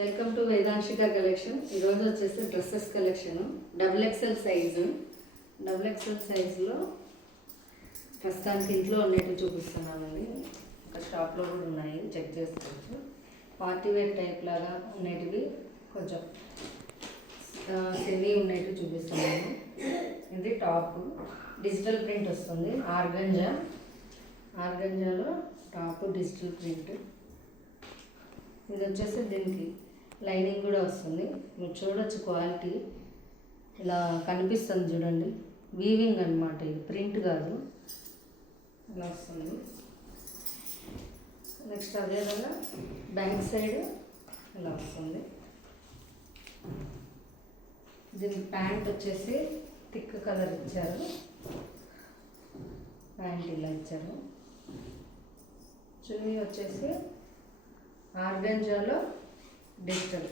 Welcome to వేదాంశిక collection. ఈరోజు వచ్చేసి dresses collection XXL size. XXL సైజులో ప్రస్తుతానికి ఇంట్లో ఉండేటివి చూపిస్తున్నానండి. ఒక షాప్లో కూడా ఉన్నాయి, చెక్ చేసుకోవచ్చు. పార్టీ వేర్ టైప్ లాగా ఉండేటివి, కొంచెం సెమీ ఉండేటివి చూపిస్తున్నాను. ఇది టాప్, డిజిటల్ ప్రింట్ వస్తుంది. ఆర్గంజాలో టాప్ డిజిటల్ ప్రింట్. ఇది వచ్చేసి దీనికి లైనింగ్ కూడా వస్తుంది. మీరు చూడొచ్చు, క్వాలిటీ ఇలా కనిపిస్తుంది చూడండి. వీవింగ్ అనమాట, ఇది ప్రింట్ కాదు, ఇలా వస్తుంది. నెక్స్ట్ అదేవిధంగా బ్యాక్ సైడ్ ఇలా వస్తుంది. దీనికి ప్యాంట్ వచ్చేసి థిక్ కలర్ ఇచ్చారు, ప్యాంట్ ఇలా ఇచ్చారు. చున్నీ వచ్చేసి ఆర్గంజాలో డిజిటల్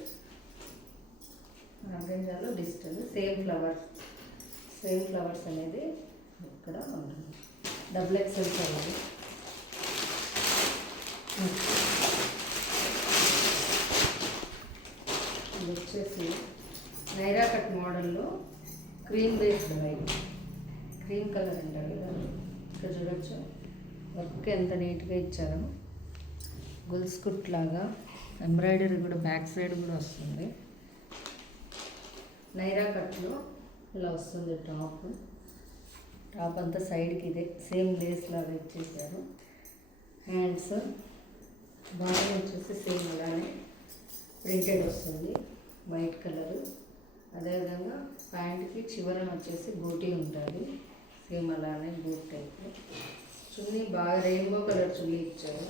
సేమ్ ఫ్లవర్స్ అనేది ఇక్కడ ఉంటుంది. XXL size. ఇది వచ్చేసి నైరా కట్ మోడల్లో cream based line, cream colour అంటారు కదా. ఇక్కడ చూడొచ్చు, వర్క్ ఎంత నీట్గా ఇచ్చారో. గొలుసు కుట్ లాగా ఎంబ్రాయిడరీ కూడా బ్యాక్ సైడ్ కూడా వస్తుంది. నైరా కట్లో ఇలా వస్తుంది. టాప్ అంతా సైడ్కి ఇదే సేమ్ లేస్ లాగా ఇచ్చేసారు. హ్యాండ్స్ బాడీ వచ్చేసి సేమ్ అలానే ప్రింటెడ్ వస్తుంది, వైట్ కలరు. అదేవిధంగా ప్యాంట్కి చివరన వచ్చేసి గోటీ ఉంటుంది, సేమ్ అలానే బూట్ టైప్. చున్నీ బాగా రెయిన్బో కలర్ చున్నీ ఇచ్చారు,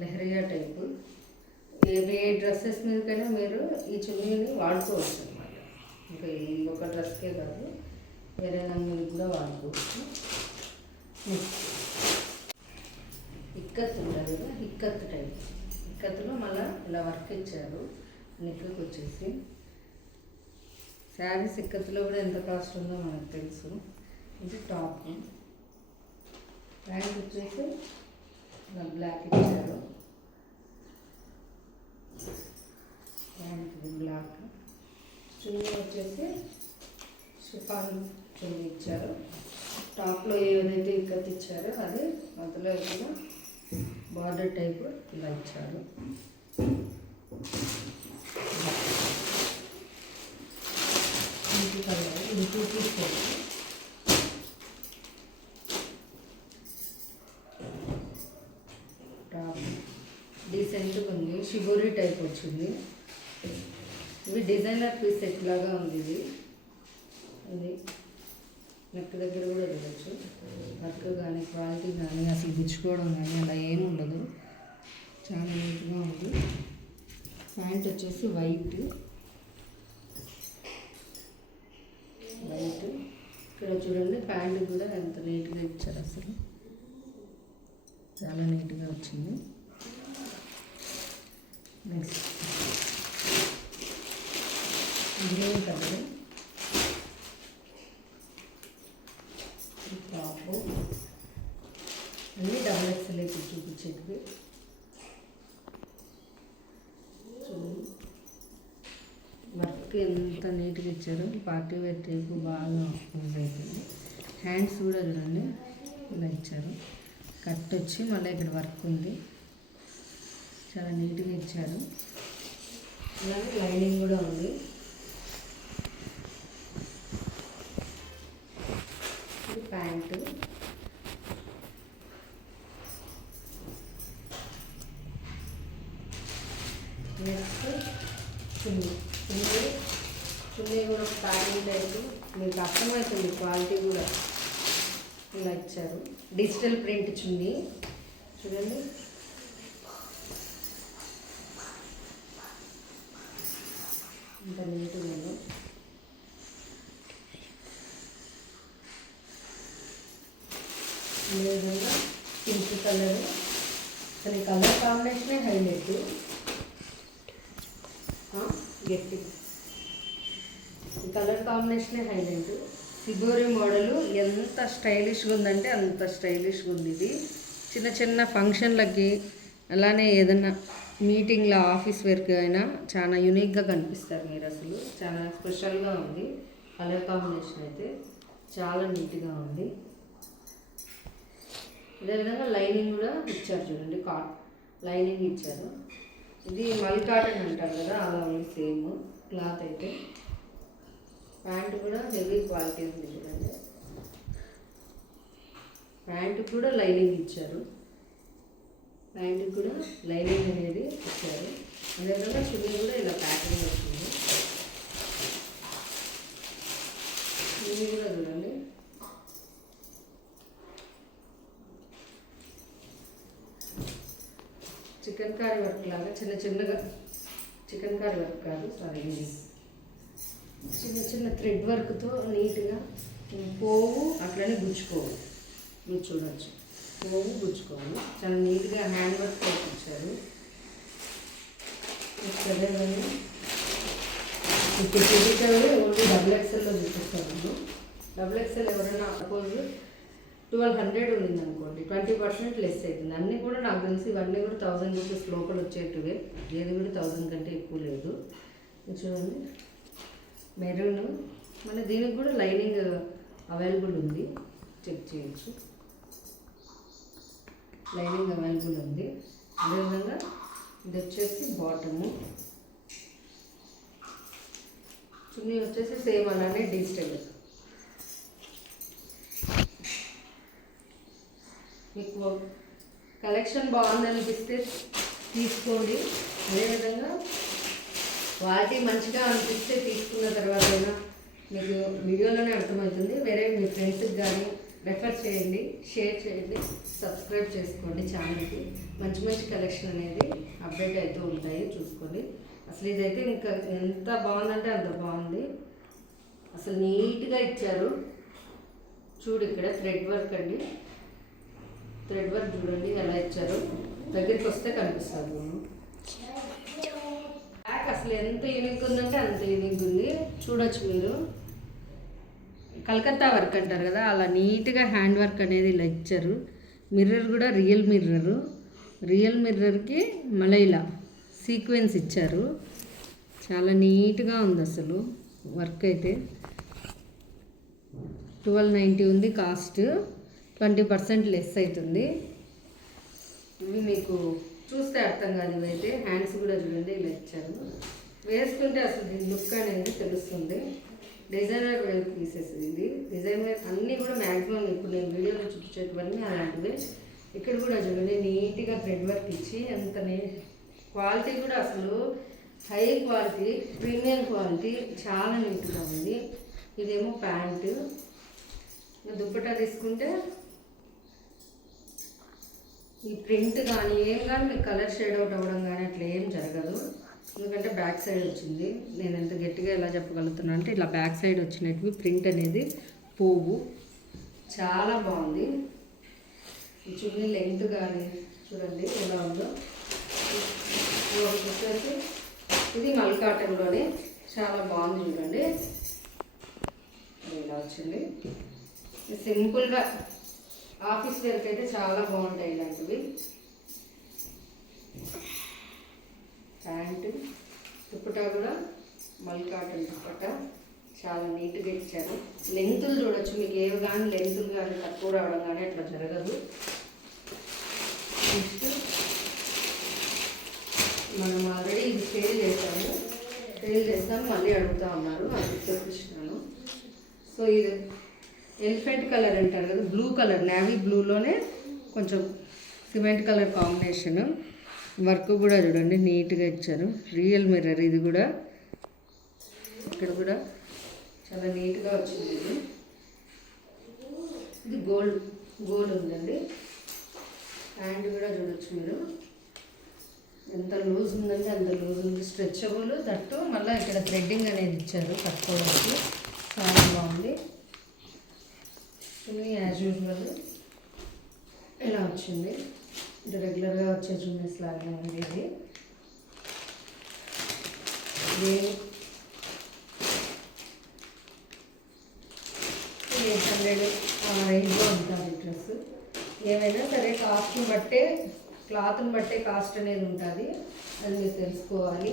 లెహరియా టైపు. ఏ డ్రెస్సెస్ మీదకైనా మీరు ఈ చున్నీని వాడుకోవచ్చు అన్నమాట. ఇంకా ఈ ఒక డ్రెస్కే కాదు, వేరే దాని మీద కూడా వాడుకోవచ్చు. ఇక్కత్ ఉంటుంది కదా, ఇక్కత్ టైప్. ఇక్కత్తులో మళ్ళీ ఇలా వర్క్ ఇచ్చారు నెక్కి వచ్చేసి. శారీస్ ఇక్కత్తులో కూడా ఎంత కాస్ట్ ఉందో మనకు తెలుసు. ఇది టాప్, ప్యాంట్ వచ్చేసి బ్లాక్ ఇచ్చారు, ప్యాంట్ బ్లాక్. చున్నీ వచ్చేసి షిఫాన్ చున్నీ ఇచ్చారు. టాప్లో ఏదైతే ఇక్కత్ ఇచ్చారో అది మధ్యలో కూడా బార్డర్ టైప్ ఇలా ఇచ్చారు. ఇది 2 పీస్ సెట్. టాప్ డీసెంట్గా ఉంది, షిబోరి టైప్ వచ్చింది. ఇవి డిజైనర్ పీస్ సెట్ లాగా ఉంది. ఇది నెక్ దగ్గర కూడా చూడవచ్చు. వర్క్ కానీ క్వాలిటీ కానీ అసలు గుచ్చుకోవడం కానీ అలా ఏమి ఉండదు, చాలా నీట్గా ఉంది. ప్యాంట్ వచ్చేసి వైట్. ఇక్కడ చూడండి, ప్యాంట్ కూడా ఎంత నీట్గా ఇచ్చారు, అసలు చాలా నీట్గా వచ్చింది. Next green colour top. అన్నీ XXL చూపించేటివి. వర్క్ ఎంత నీట్గా ఇచ్చారో, పార్టీ వేర్ టైపు బాగా యూజ్ అవుతుంది. హ్యాండ్స్ కూడా చూడండి ఇలా ఇచ్చారు. కట్ వచ్చి మళ్ళీ ఇక్కడ వర్క్ ఉంది, చాలా నీట్గా ఇచ్చారు. అలాగే లైనింగ్ కూడా ఉంది. ఇది ప్యాంటు. నెక్స్ట్ చున్నీ కూడా ప్యాకింగ్ టైపు, మీకు అర్థమవుతుంది క్వాలిటీ కూడా. ఇలా ఇచ్చారు, డిజిటల్ ప్రింట్ చున్నీ చూడండి. ఇంత నీట్గా ఉంది. ఈ విధంగా పింక్ కలర్, అసలు ఈ కలర్ కాంబినేషనే హైలైట్. గట్టి ఈ కలర్ కాంబినేషనే హైలైట్. షిబోరి మోడలు ఎంత స్టైలిష్గా ఉందంటే అంత స్టైలిష్గా ఉంది. ఇది చిన్న చిన్న ఫంక్షన్లకి అలానే ఏదన్నా మీటింగ్లో ఆఫీస్ వర్క్ అయినా చాలా యూనిక్గా కనిపిస్తారు మీరు. అసలు చాలా స్పెషల్గా ఉంది. కలర్ కాంబినేషన్ అయితే చాలా నీట్గా ఉంది. అదేవిధంగా లైనింగ్ కూడా ఇచ్చారు చూడండి, లైనింగ్ ఇచ్చారు. ఇది మల్ కాటన్ అంటారు కదా, అలా ఉంది సేమ్ క్లాత్ అయితే. ప్యాంట్ కూడా హెవీ క్వాలిటీ ఉంది చూడండి. ప్యాంట్ కూడా లైనింగ్ ఇచ్చారు. ప్యాంట్ కూడా లైనింగ్ అనేది ఇచ్చారు. అదేవిధంగా చున్నీ కూడా ఇలా ప్యాకింగ్ వచ్చింది. చున్నీ కూడా చూడండి, చికెన్ కారీ వర్క్ లాగా చిన్న చిన్నగా, చికెన్ కారీ వర్క్ కాదు సారీ, ఇది చిన్న చిన్న థ్రెడ్ వర్క్తో నీట్గా పోవు అట్లనే గుచ్చుకోవు. మీరు చూడవచ్చు, పోవు గుచ్చుకోవు, చాలా నీట్గా హ్యాండ్ వర్క్ ఇచ్చారు. అదేవిధంగా ఇప్పుడు ఫిజికల్ ఓన్లీ XXLలో చూపిస్తాను. XXL ఎవరైనా సపోజ్ 1200 ఉండింది అనుకోండి, 20% లెస్ అవుతుంది. అన్నీ కూడా నాకు తెలిసి ఇవన్నీ కూడా 1000 రూపీస్ లోపల వచ్చేటివే, ఏది కూడా 1000 కంటే ఎక్కువ లేదు. చూడండి మెరూన్, మన దీనికి కూడా లైనింగ్ అవైలబుల్ ఉంది, చెక్ చేయొచ్చు. లైనింగ్ అవైలబుల్ ఉంది. అదేవిధంగా ఇది వచ్చేసి బాటము, చున్నీ వచ్చేసి సేమ్ అలానే డిజిటల్. మీకు కలెక్షన్ బాగుందనిపిస్తే తీసుకోండి. అదేవిధంగా క్వాలిటీ మంచిగా అనిపిస్తే తీసుకున్న తర్వాత అయినా మీకు వీడియోలోనే అర్థమవుతుంది. వేరే మీ ఫ్రెండ్స్కి కానీ రెఫర్ చేయండి, షేర్ చేయండి, సబ్స్క్రైబ్ చేసుకోండి ఛానల్కి. మంచి మంచి కలెక్షన్ అనేది అప్డేట్ అవుతూ ఉంటాయి, చూసుకోండి. అసలు ఇదైతే ఇంకా ఎంత బాగుందంటే అంత బాగుంది. అసలు నీట్గా ఇచ్చారు. చూడు ఇక్కడ థ్రెడ్ వర్క్ అండి, థ్రెడ్ వర్క్ చూడండి ఎలా ఇచ్చారు. దగ్గరికి వస్తే కనిపిస్తుంది. బ్యాక్ అసలు ఎంత యూనిక్ ఉందంటే అంత యూనిక్ ఉంది. చూడొచ్చు మీరు, కలకత్తా వర్క్ అంటారు కదా, అలా నీట్గా హ్యాండ్ వర్క్ అనేది ఇలా ఇచ్చారు. మిర్రర్ కూడా రియల్ మిర్రరు, రియల్ మిర్రర్కి మళ్ళీ ఇలా సీక్వెన్స్ ఇచ్చారు. చాలా నీట్గా ఉంది అసలు వర్క్ అయితే. 1290 ఉంది కాస్ట్, 20% లెస్ అవుతుంది. ఇవి మీకు చూస్తే అర్థం కాదు. ఇవైతే హ్యాండ్స్ కూడా చూడండి ఇలా ఇచ్చారు. వేసుకుంటే అసలు దీని లుక్ అనేది తెలుస్తుంది. డిజైనర్ వేర్ పీసెస్ ఇది. డిజైనర్ అన్నీ కూడా మ్యాక్సిమం ఇప్పుడు నేను వీడియోలో చూపించేటివన్నీ అలాంటివి. ఇక్కడ కూడా చూడండి నీట్గా థ్రెడ్ వర్క్ ఇచ్చి ఎంత క్వాలిటీ కూడా అసలు హై క్వాలిటీ, ప్రీమియం క్వాలిటీ, చాలా నీట్గా ఉంది. ఇదేమో ప్యాంటు. దుప్పటా తీసుకుంటే ఈ ప్రింట్ కానీ ఏం కానీ మీకు కలర్ షేడ్ అవుట్ అవ్వడం కానీ అట్లా ఏం జరగదు. ఎందుకంటే బ్యాక్ సైడ్ వచ్చింది. నేను ఎంత గట్టిగా ఎలా చెప్పగలుగుతున్నా అంటే ఇట్లా బ్యాక్ సైడ్ వచ్చినట్టు ప్రింట్ అనేది పోవు. చాలా బాగుంది. ఈ చున్నీ లెంత్ కానీ చూడండి ఎలా ఉందో. వచ్చేసి ఇది మల్ కాటన్లోనే చాలా బాగుంది చూడండి, ఇలా వచ్చింది. సింపుల్గా ఆఫీస్ వేర్కి అయితే చాలా బాగుంటాయి ఇలాంటివి. ప్యాంటు దుప్పటా కూడా మల్ కాటన్ దుప్పటా చాలా నీట్గా ఇచ్చారు. లెంతులు చూడొచ్చు, మీకు ఏవి కానీ లెంతులు కానీ తక్కువ రావడం కానీ అట్లా జరగదు. నెక్స్ట్ మనం ఆల్రెడీ ఇది సేల్ చేస్తాము, మళ్ళీ అడుగుతూ ఉన్నారు, అది చూపిస్తున్నాను. సో ఇది ఎలిఫెంట్ కలర్ అంటారు కదా, బ్లూ కలర్, నేవీ బ్లూలోనే కొంచెం సిమెంట్ కలర్ కాంబినేషన్. వర్క్ కూడా చూడండి నీట్గా ఇచ్చారు. రియల్ మిర్రర్ ఇది కూడా, ఇక్కడ కూడా చాలా నీట్గా వచ్చింది. ఇది గోల్డ్ ఉందండి. హ్యాండ్ కూడా చూడొచ్చు మీరు, ఎంత లూజ్ ఉందంటే అంత లూజ్ ఉంది. స్ట్రెచబుల్ దట్టు, మళ్ళీ ఇక్కడ థ్రెడ్డింగ్ అనేది ఇచ్చారు కట్టుకోవడానికి, చాలా బాగుంది. చున్నీ యాజ్ యూజువల్ ఇలా వచ్చింది. ఇది రెగ్యులర్గా వచ్చే చున్నీస్ లాగానే ఉంది. ఇది 800 ఆ రేంజ్లో ఉంటుంది డ్రెస్. ఏమైనా సరే కాస్ట్ని బట్టే క్లాత్ని బట్టే కాస్ట్ అనేది ఉంటుంది, అది మీరు తెలుసుకోవాలి.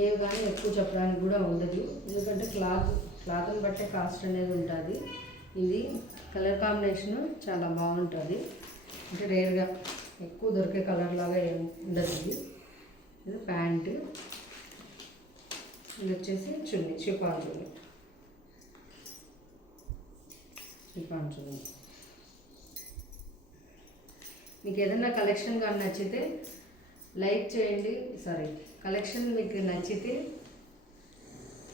ఏవి కానీ ఎక్కువ చెప్పడానికి కూడా ఉండదు, ఎందుకంటే క్లాత్ని బట్టే కాస్ట్ అనేది ఉంటుంది. ఇది కలర్ కాంబినేషన్ చాలా బాగుంటుంది, అంటే రేర్గా ఎక్కువ దొరికే కలర్ లాగా ఏం ఉండదు. ఇది ప్యాంటు, ఇది వచ్చేసి చున్నీ, షిఫాన్ చున్నీ. మీకు ఏదైనా కలెక్షన్ కానీ నచ్చితే లైక్ చేయండి, కలెక్షన్ మీకు నచ్చితే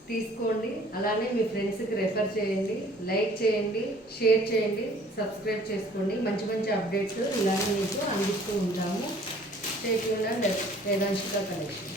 తీసుకోండి, అలానే మీ ఫ్రెండ్స్కి రెఫర్ చేయండి, లైక్ చేయండి, షేర్ చేయండి, సబ్స్క్రైబ్ చేసుకోండి. మంచి మంచి అప్డేట్స్ ఇలానే మీకు అందిస్తూ ఉంటాము. Stay tuned and Vedanshika collection.